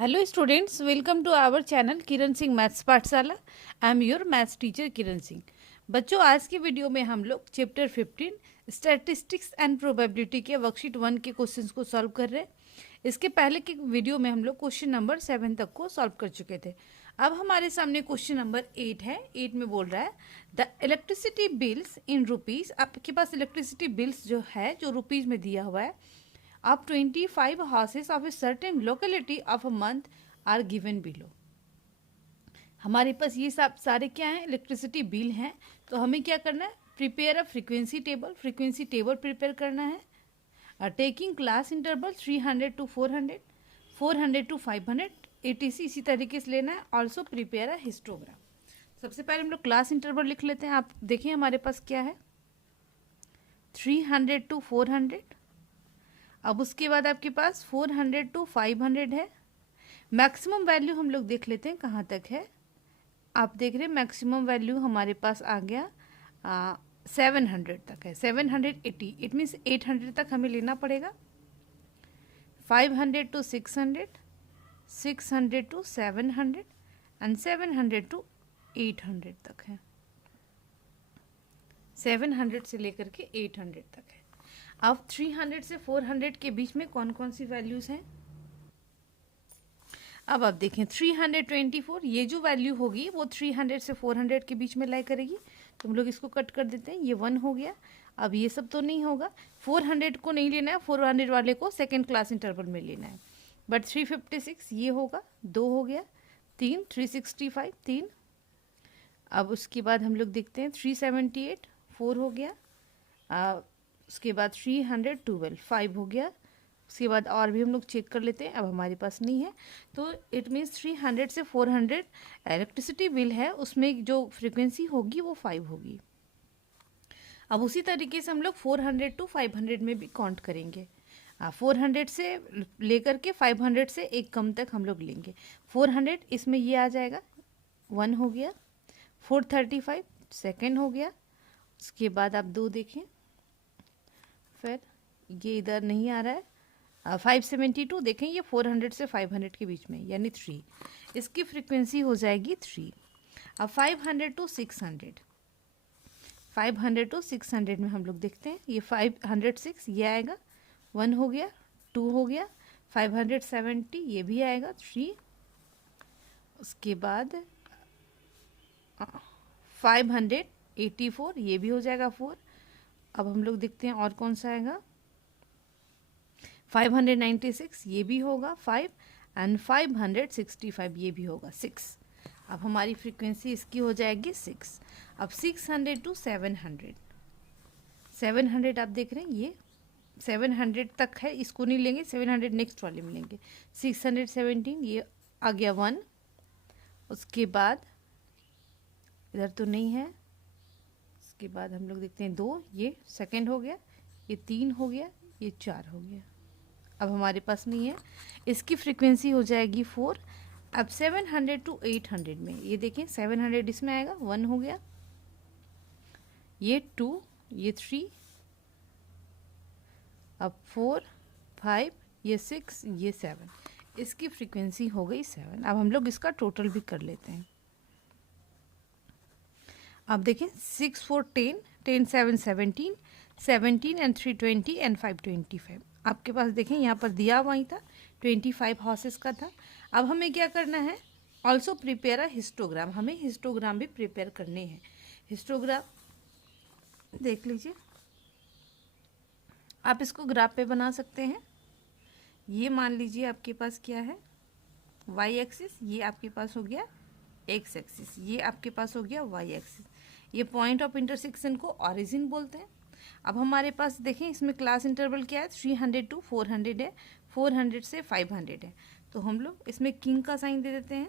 Hello students, welcome to our channel Kiran Singh maths Pathshala. I am your maths teacher Kiran Singh. बच्चों, आज की video में हम लोग चैप्टर 15 स्टैटिस्टिक्स एंड प्रोबेबिलिटी के वर्कशीट 1 के क्वेश्चंस को सॉल्व कर रहे हैं। इसके पहले की वीडियो में हम लोग क्वेश्चन नंबर 7 तक को सॉल्व कर चुके थे। अब हमारे सामने क्वेश्चन नंबर 8 है। 8 में बोल रहा है the electricity bills in rupees. आपके पास इलेक्ट्रिसिटी बिल्स जो है जो रुपीज़ में दिया हुआ है of 25 houses of a certain locality of a month are given below। हमारे पास ये सब सारे क्या हैं, इलेक्ट्रिसिटी बिल हैं। तो हमें क्या करना है, prepare a frequency table. Frequency table prepare करना है। Taking class interval 300 to 400, 400 to 500 etc इसी तरीके से लेना है। Also prepare a histogram. सबसे पहले हम लोग क्लास इंटरवल लिख लेते हैं। आप देखिए हमारे पास क्या है, 300 to 400। अब उसके बाद आपके पास 400 to 500 है। मैक्सिमम वैल्यू हम लोग देख लेते हैं कहाँ तक है। आप देख रहे हैं मैक्सिमम वैल्यू हमारे पास आ गया 700 तक है, 780। इट मीन्स 800 तक हमें लेना पड़ेगा। 500 to 600, 600 to 700 एंड 700 to 800 तक है। 700 से लेकर के 800 तक है। अब 300 से 400 के बीच में कौन कौन सी वैल्यूज हैं। अब आप देखें 324, ये जो वैल्यू होगी वो 300 से 400 के बीच में लाई करेगी। तो हम लोग इसको कट कर देते हैं, ये 1 हो गया। अब ये सब तो नहीं होगा, 400 को नहीं लेना है, 400 वाले को सेकेंड क्लास इंटरवल में लेना है। बट 356 ये होगा, 2 हो गया। 3 365 3। अब उसके बाद हम लोग देखते हैं 378 4 हो गया। उसके बाद 312 5 हो गया। उसके बाद और भी हम लोग चेक कर लेते हैं। अब हमारे पास नहीं है, तो इट मीन्स 300 से 400 इलेक्ट्रिसिटी बिल है, उसमें जो फ्रीक्वेंसी होगी वो 5 होगी। अब उसी तरीके से हम लोग 400 टू 500 में भी काउंट करेंगे। 400 से लेकर के 500 से एक कम तक हम लोग लेंगे। 400 इसमें ये आ जाएगा, 1 हो गया। 435 सेकेंड हो गया। उसके बाद आप 2 देखें, फिर ये इधर नहीं आ रहा है। 572 देखें, ये 400 से 500 के बीच में यानी 3। इसकी फ्रीक्वेंसी हो जाएगी 3। अब 500 टू 600, 500 टू 600 में हम लोग देखते हैं, ये 506 ये आएगा, 1 हो गया। 2 हो गया। 570 ये भी आएगा, 3। उसके बाद 584 ये भी हो जाएगा, 4। अब हम लोग देखते हैं और कौन सा आएगा। 596 ये भी होगा, 5। एंड 565 ये भी होगा, 6। अब हमारी फ्रीक्वेंसी इसकी हो जाएगी 6। अब 600 टू 700, 700 आप देख रहे हैं, ये 700 तक है, इसको नहीं लेंगे, 700 नेक्स्ट वाले में लेंगे। 617 ये आ गया, 1। उसके बाद इधर तो नहीं है। उसके बाद हम लोग देखते हैं 2, ये सेकेंड हो गया। ये 3 हो गया, ये 4 हो गया। अब हमारे पास नहीं है, इसकी फ्रीक्वेंसी हो जाएगी 4। अब 700 टू 800 में ये देखें, 700 इसमें आएगा, 1 हो गया। ये 2, ये 3। अब 4 5 ये 6 ये 7। इसकी फ्रीक्वेंसी हो गई 7। अब हम लोग इसका टोटल भी कर लेते हैं। अब देखें 6 4 10, 10 7 17, 17 एंड 320 एंड 525। आपके पास देखें यहाँ पर दिया हुआ ही था, 25 हाउसेस का था। अब हमें क्या करना है, ऑल्सो प्रिपेयर अ हिस्टोग्राम। हमें हिस्टोग्राम भी प्रिपेयर करने हैं। हिस्टोग्राम देख लीजिए, आप इसको ग्राफ पे बना सकते हैं। ये मान लीजिए आपके पास क्या है, वाई एक्सिस, ये आपके पास हो गया एक्स एक्सिस, ये आपके पास हो गया वाई एक्सिस। ये पॉइंट ऑफ इंटरसेक्शन को ऑरिजिन बोलते हैं। अब हमारे पास देखें इसमें क्लास इंटरवल क्या है, 300 टू 400 है, 400 से 500 है। तो हम लोग इसमें किंग का साइन दे देते हैं।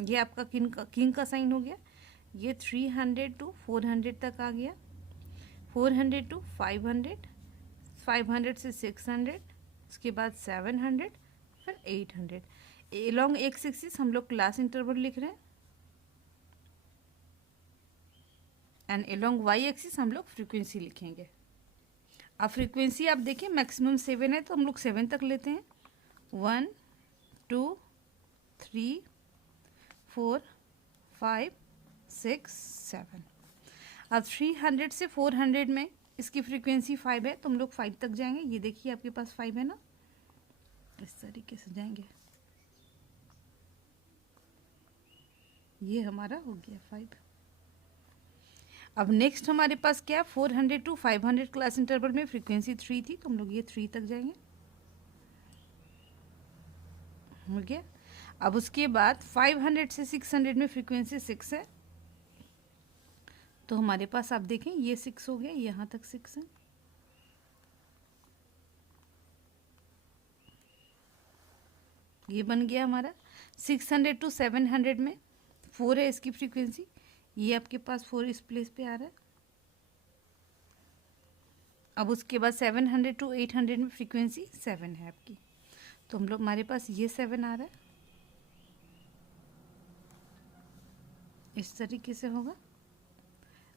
ये आपका किंग का साइन हो गया। ये 300 टू 400 तक आ गया, 400 टू 500, 500 से 600, उसके बाद 700, फिर 800। एलोंग एक्स एक्सिस हम लोग क्लास इंटरवल लिख रहे हैं, एंड एलोंग वाई एक्सिस हम लोग फ्रीक्वेंसी लिखेंगे। अब फ्रीक्वेंसी आप देखें मैक्सिमम 7 है, तो हम लोग 7 तक लेते हैं। 1 2 3 4 5 6 7। अब 300 से 400 में इसकी फ्रीक्वेंसी 5 है, तो हम लोग 5 तक जाएंगे। ये देखिए आपके पास 5 है ना, इस तरीके से जाएंगे। ये हमारा हो गया 5। अब नेक्स्ट हमारे पास क्या, 400 टू 500 क्लास इंटरवल में फ्रीक्वेंसी 3 थी, तो हम लोग ये 3 तक जाएंगे। हो गया। अब उसके बाद 500 से 600 में फ्रीक्वेंसी 6 है, तो हमारे पास आप देखें ये 6 हो गया, यहाँ तक 6 है। ये बन गया हमारा। 600 टू 700 में 4 है इसकी फ्रीक्वेंसी, ये आपके पास 4 इस प्लेस पे आ रहा है। अब उसके बाद 700 टू 800 में फ्रीक्वेंसी 7 है आपकी, तो हम लोग हमारे पास ये 7 आ रहा है। इस तरीके से होगा।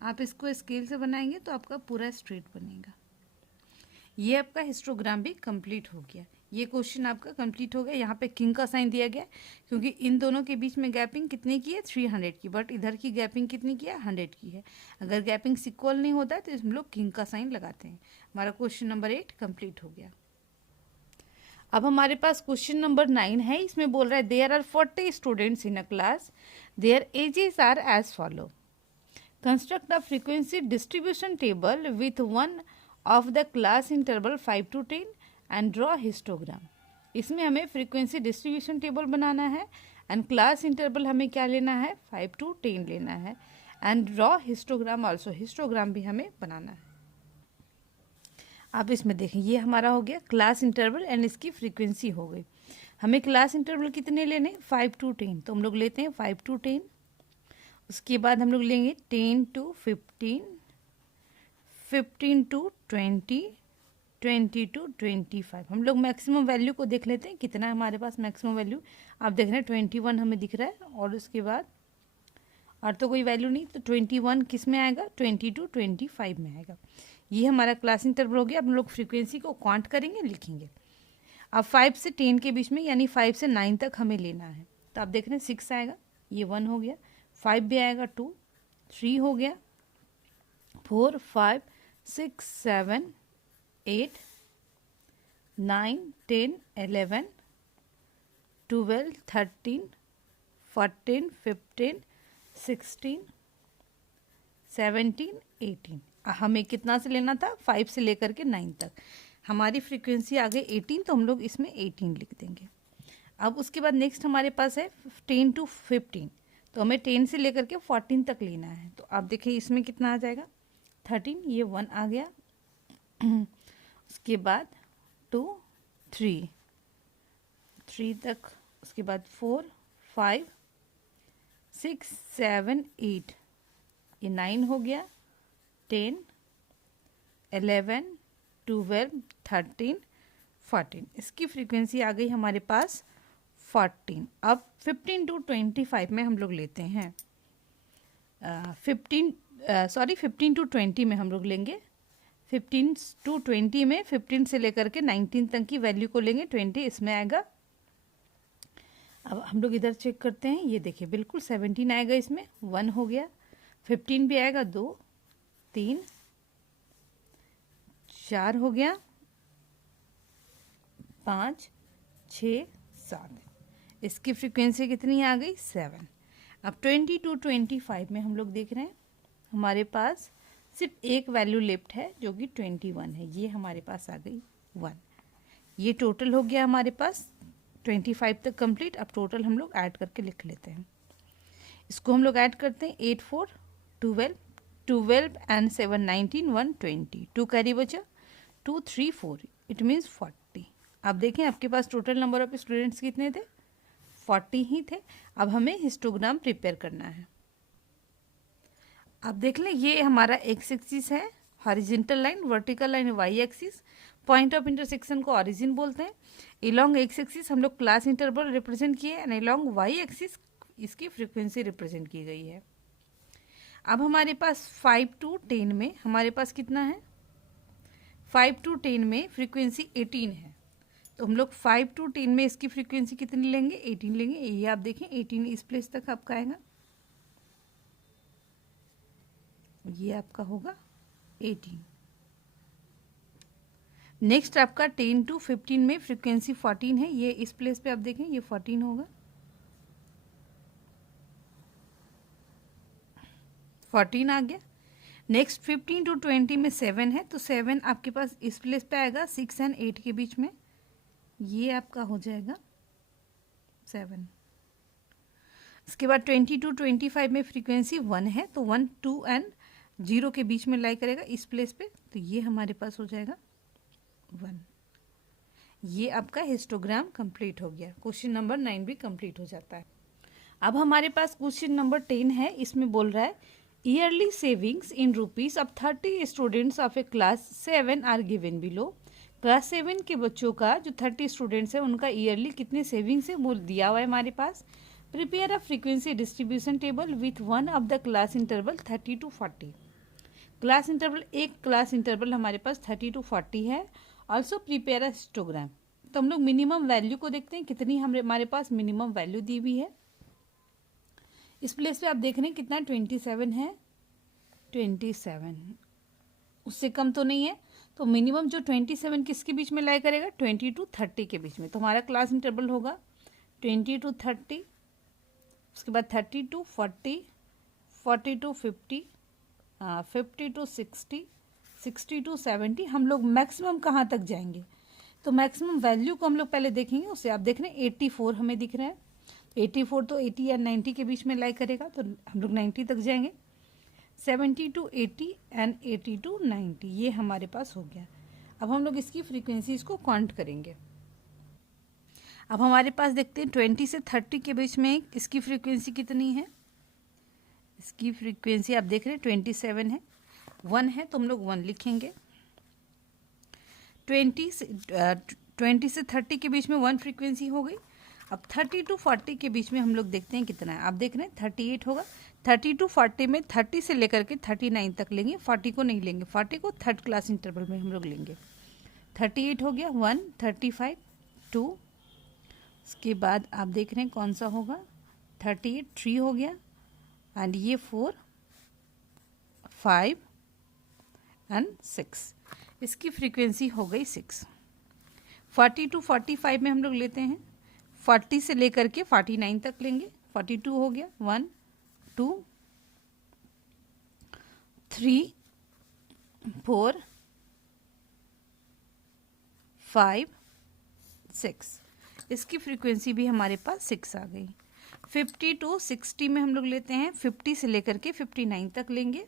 आप इसको स्केल से बनाएंगे तो आपका पूरा स्ट्रेट बनेगा। ये आपका हिस्टोग्राम भी कंप्लीट हो गया। ये क्वेश्चन आपका कंप्लीट हो गया। यहाँ पे किंग का साइन दिया गया क्योंकि इन दोनों के बीच में गैपिंग कितने की है, 300 की, बट इधर की गैपिंग कितनी की है, 100 की है। अगर गैपिंग इक्वल नहीं होता है तो हम लोग किंग का साइन लगाते हैं। हमारा क्वेश्चन नंबर 8 कंप्लीट हो गया। अब हमारे पास क्वेश्चन नंबर 9 है। इसमें बोल रहा है there are 40 students in a class, their ages are as follow, construct a frequency distribution table with one of the class interval 5 to 10 and draw histogram. इसमें हमें फ्रीक्वेंसी डिस्ट्रीब्यूशन टेबल बनाना है and class interval हमें क्या लेना है, 5 to 10 लेना है, and draw histogram also, histogram भी हमें बनाना है। आप इसमें देखें ये हमारा हो गया क्लास इंटरवल एंड इसकी फ्रीक्वेंसी हो गई। हमें क्लास इंटरवल कितने लेने, 5 to 10, तो हम लोग लेते हैं 5 to 10। उसके बाद हम लोग लेंगे 10 to 15, 15 to 20, 20 to 25। हम लोग मैक्सिमम वैल्यू को देख लेते हैं कितना है हमारे पास मैक्सिमम वैल्यू। आप देख रहे हैं 21 हमें दिख रहा है, और उसके बाद और तो कोई वैल्यू नहीं, तो 21 किस में आएगा, 20 to 25 में आएगा। ये हमारा क्लास इंटरवल हो गया। अब हम लोग फ्रीक्वेंसी को काउंट करेंगे, लिखेंगे। अब 5 से 10 के बीच में यानी 5 से 9 तक हमें लेना है, तो आप देख रहे हैं 6 आएगा, ये 1 हो गया, 5 भी आएगा, 2, 3 हो गया, 4 5 6 7 8 9 10 11 12 13 14 15 16 17 18। हमें कितना से लेना था, 5 से लेकर के 9 तक। हमारी फ्रीक्वेंसी आ गई 18, तो हम लोग इसमें 18 लिख देंगे। अब उसके बाद नेक्स्ट हमारे पास है 10 to 15, तो हमें 10 से लेकर के 14 तक लेना है। तो आप देखिए इसमें कितना आ जाएगा, 13, ये 1 आ गया। उसके बाद 2 3 तक, उसके बाद 4 5 6 7 8, ये 9 हो गया, 10 11 12 13 14। इसकी फ्रीक्वेंसी आ गई हमारे पास 14। अब 15 to 25 में हम लोग लेते हैं 15 to 20 में हम लोग लेंगे। 15 to 20 में 15 से लेकर के 19 तक की वैल्यू को लेंगे, 20 इसमें आएगा। अब हम लोग इधर चेक करते हैं, ये देखिए बिल्कुल 17 आएगा, इसमें 1 हो गया, 15 भी आएगा, 2 3 4 हो गया, 5 6 7। इसकी फ्रीक्वेंसी कितनी आ गई, 7। अब 20 to 25 में हम लोग देख रहे हैं हमारे पास सिर्फ एक वैल्यू लेफ्ट है जो कि 21 है, ये हमारे पास आ गई 1। ये टोटल हो गया हमारे पास 25 तक कंप्लीट। अब टोटल हम लोग ऐड करके लिख लेते हैं। इसको हम लोग ऐड करते हैं, 8 4 12 12 एंड 7 19 1 20, 2 कैरी बचा, 2 3 4, इट मीन्स 40। अब देखें आपके पास टोटल नंबर ऑफ स्टूडेंट्स कितने थे, 40 ही थे। अब हमें हिस्टोग्राम प्रिपेयर करना है। अब देख लें ये हमारा एक्स एक्सिस है, horizontal line, vertical line Y axis, point of intersection को ऑरिजिन बोलते हैं। एलोंग एक्स एक्सिस हम लोग क्लास इंटरवल रिप्रेजेंट किए एंड एलोंग वाई एक्सिस इसकी फ्रीक्वेंसी रिप्रेजेंट की गई है। अब हमारे पास 5 to 10 में हमारे पास कितना है, 5 to 10 में फ्रीक्वेंसी 18 है, तो हम लोग 5 to 10 में इसकी फ्रीक्वेंसी कितनी लेंगे, 18 लेंगे। ये आप देखें 18 इस प्लेस तक आपका आएगा, ये आपका होगा 18। नेक्स्ट आपका 10 to 15 में फ्रीक्वेंसी 14 है, ये इस प्लेस पे आप देखें ये 14 होगा, 14 आ गया। नेक्स्ट 15 to 20 में 7 है, तो 7 आपके पास इस प्लेस पे आएगा 6 and 8 के बीच में, ये आपका हो जाएगा 7। इसके बाद 20 to 25 में फ्रीक्वेंसी 1 है, तो 1, 2 and 0 के बीच में लाई करेगा इस प्लेस पे, तो ये हमारे पास हो जाएगा 1। ये आपका हिस्टोग्राम कंप्लीट हो गया। क्वेश्चन नंबर 9 भी कंप्लीट हो जाता है। अब हमारे पास क्वेश्चन नंबर 10 है, इसमें बोल रहा है yearly savings in rupees of 30 students of a class 7 are given below. Class 7 के बच्चों का जो 30 स्टूडेंट्स है उनका ईयरली कितने सेविंग्स है वो दिया हुआ है हमारे पास। Prepare a frequency distribution table with one of the class interval 30 to 40। Class interval, एक क्लास इंटरवल हमारे पास 30 to 40 है। Also prepare a histogram. तो हम लोग मिनिमम वैल्यू को देखते हैं, कितनी हमारे पास मिनिमम वैल्यू दी हुई है। इस प्लेस पे आप देख रहे हैं कितना 27 है, 27 उससे कम तो नहीं है, तो मिनिमम जो 27 किसके बीच में लाई करेगा, 20 to 30 के बीच में। तो हमारा क्लास इंटरवल होगा 20 to 30, उसके बाद 30 to 40, 40 to 50, 50 to 60, 60 to 70। हम लोग मैक्सिमम कहाँ तक जाएंगे, तो मैक्सिमम वैल्यू को हम लोग पहले देखेंगे। उससे आप देख रहे हैं 84 हमें दिख रहा है, 84 तो 80 या 90 के बीच में लाई करेगा, तो हम लोग 90 तक जाएंगे। 70 to 80 एंड 80 to 90 ये हमारे पास हो गया। अब हम लोग इसकी फ्रीक्वेंसीज को काउंट करेंगे। अब हमारे पास देखते हैं 20 से 30 के बीच में इसकी फ्रीक्वेंसी कितनी है। इसकी फ्रीक्वेंसी आप देख रहे हैं 27 है, 1 है तो हम लोग 1 लिखेंगे। 20 से 30 के बीच में 1 फ्रीक्वेंसी हो गई। अब 30 to 40 के बीच में हम लोग देखते हैं कितना है। आप देख रहे हैं 38 होगा। 30 to 40 में 30 से लेकर के 39 तक लेंगे, 40 को नहीं लेंगे, 40 को थर्ड क्लास इंटरवल में हम लोग लेंगे। 38 हो गया, 1, 35, 2। उसके बाद आप देख रहे हैं कौन सा होगा, 38, 3 हो गया, एंड ये 4, 5 एंड 6। इसकी फ्रीक्वेंसी हो गई 6। 40 to 45 में हम लोग लेते हैं, 40 से लेकर के 49 तक लेंगे। 42 हो गया, 1, 2, 3, 4, 5, 6। इसकी फ्रीक्वेंसी भी हमारे पास 6 आ गई। 50 to 60 में हम लोग लेते हैं, 50 से लेकर के 59 तक लेंगे।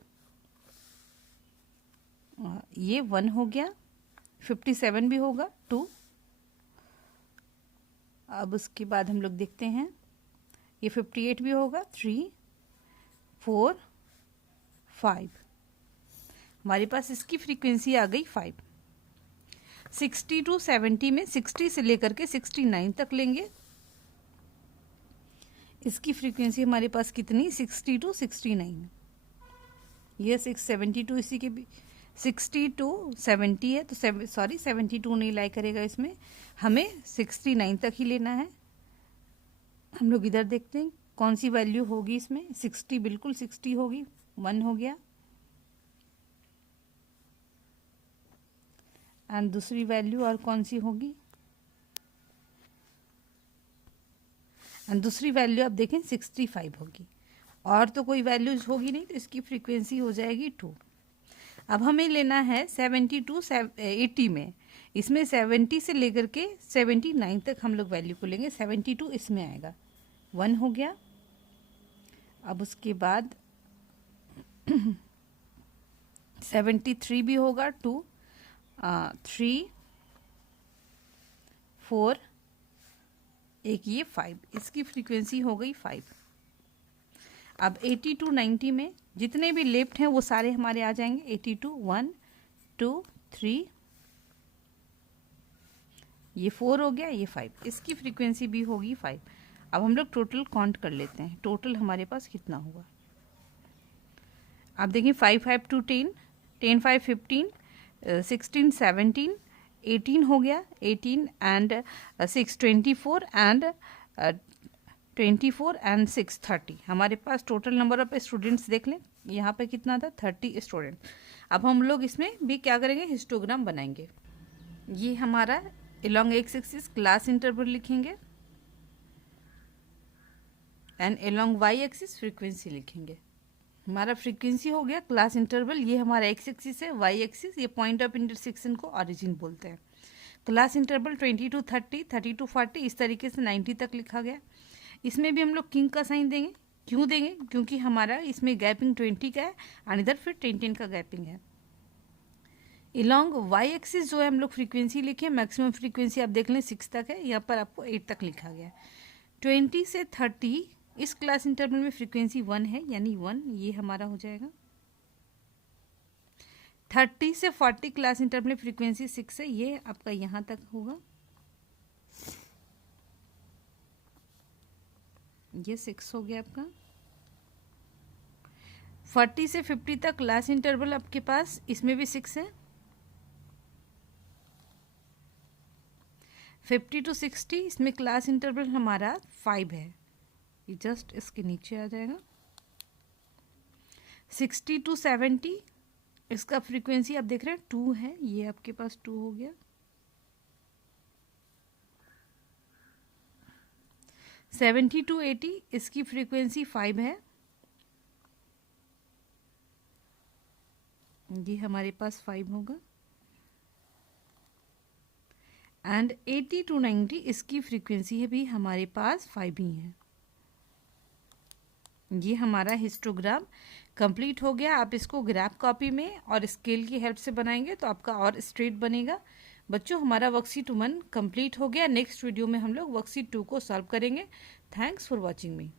ये 1 हो गया, 57 भी होगा, 2। अब उसके बाद हम लोग देखते हैं ये 58 भी होगा, 3, 4, 5। हमारे पास इसकी फ्रीक्वेंसी आ गई 5। 60 to 70 में 60 से लेकर के 69 तक लेंगे। इसकी फ्रीक्वेंसी हमारे पास कितनी, 60 to 69। ये 672 इसी के भी 60 to 70 है, तो 72 नहीं लाई करेगा, इसमें हमें 69 तक ही लेना है। हम लोग इधर देखते हैं कौन सी वैल्यू होगी इसमें। 60 बिल्कुल 60 होगी, 1 हो गया। एंड दूसरी वैल्यू और कौन सी होगी, एंड दूसरी वैल्यू आप देखें 65 होगी, और तो कोई वैल्यूज होगी नहीं, तो इसकी फ्रीक्वेंसी हो जाएगी 2। अब हमें लेना है 70 to 80 में। इसमें 70 से लेकर के 79 तक हम लोग वैल्यू को लेंगे। 72 इसमें आएगा, 1 हो गया। अब उसके बाद 73 भी होगा, 2, 3, 4, एक ये 5। इसकी फ्रीक्वेंसी हो गई 5। अब 80 to 90 में जितने भी लेफ्ट हैं वो सारे हमारे आ जाएंगे। 82, 1, 2, 3, ये 4 हो गया, ये 5। इसकी फ्रीक्वेंसी भी होगी 5। अब हम लोग टोटल काउंट कर लेते हैं, टोटल हमारे पास कितना हुआ। आप देखिए 5, 5 to 10, 10, 5, 15, 16, 17, 18 हो गया, 18 एंड 6 24 एंड 24 एंड 6 30। हमारे पास टोटल नंबर ऑफ स्टूडेंट्स देख लें, यहाँ पे कितना था 30 स्टूडेंट। अब हम लोग इसमें भी क्या करेंगे, हिस्टोग्राम बनाएंगे। ये हमारा along x axis class interval लिखेंगे and along y axis frequency लिखेंगे। हमारा फ्रीक्वेंसी हो गया, क्लास इंटरवल ये हमारा x एक्सिस है, y एक्सिस ये पॉइंट ऑफ इंटरसेक्शन को ओरिजिन बोलते हैं। क्लास इंटरवल 20 to 30, 30 to 40, इस तरीके से 90 तक लिखा गया। इसमें भी हम लोग किंग का साइन देंगे। क्यों देंगे, क्योंकि हमारा इसमें गैपिंग 20 का है और इधर फिर 10 का गैपिंग है। इलॉन्ग वाई एक्सिस जो है हम लोग फ्रीक्वेंसी लिखे, मैक्सिमम फ्रीक्वेंसी आप देख लें 6 तक है, यहाँ पर आपको 8 तक लिखा गया है। 20 से 30 इस क्लास इंटरवल में फ्रीक्वेंसी 1 है, यानी 1 ये हमारा हो जाएगा। 30 से 40 क्लास इंटरवल में फ्रीक्वेंसी 6 है, ये आपका यहाँ तक होगा, ये 6 हो गया आपका। 40 से 50 तक क्लास इंटरवल आपके पास, इसमें भी 6 है। 50 to 60 इसमें क्लास इंटरवल हमारा 5 है, ये जस्ट इसके नीचे आ जाएगा। 60 to 70 इसका फ्रीक्वेंसी आप देख रहे हैं 2 है, ये आपके पास 2 हो गया। 70 to 80 इसकी फ्रीक्वेंसी 5 है, ये हमारे पास 5 होगा। एंड 80 to 90 इसकी फ्रीक्वेंसी है भी हमारे पास 5 ही है। ये हमारा हिस्टोग्राम कंप्लीट हो गया। आप इसको ग्राफ कॉपी में और स्केल की हेल्प से बनाएंगे तो आपका और स्ट्रेट बनेगा। बच्चों हमारा वर्कशीट 1 कंप्लीट हो गया। नेक्स्ट वीडियो में हम लोग वर्कशीट 2 को सॉल्व करेंगे। Thanks for watching me.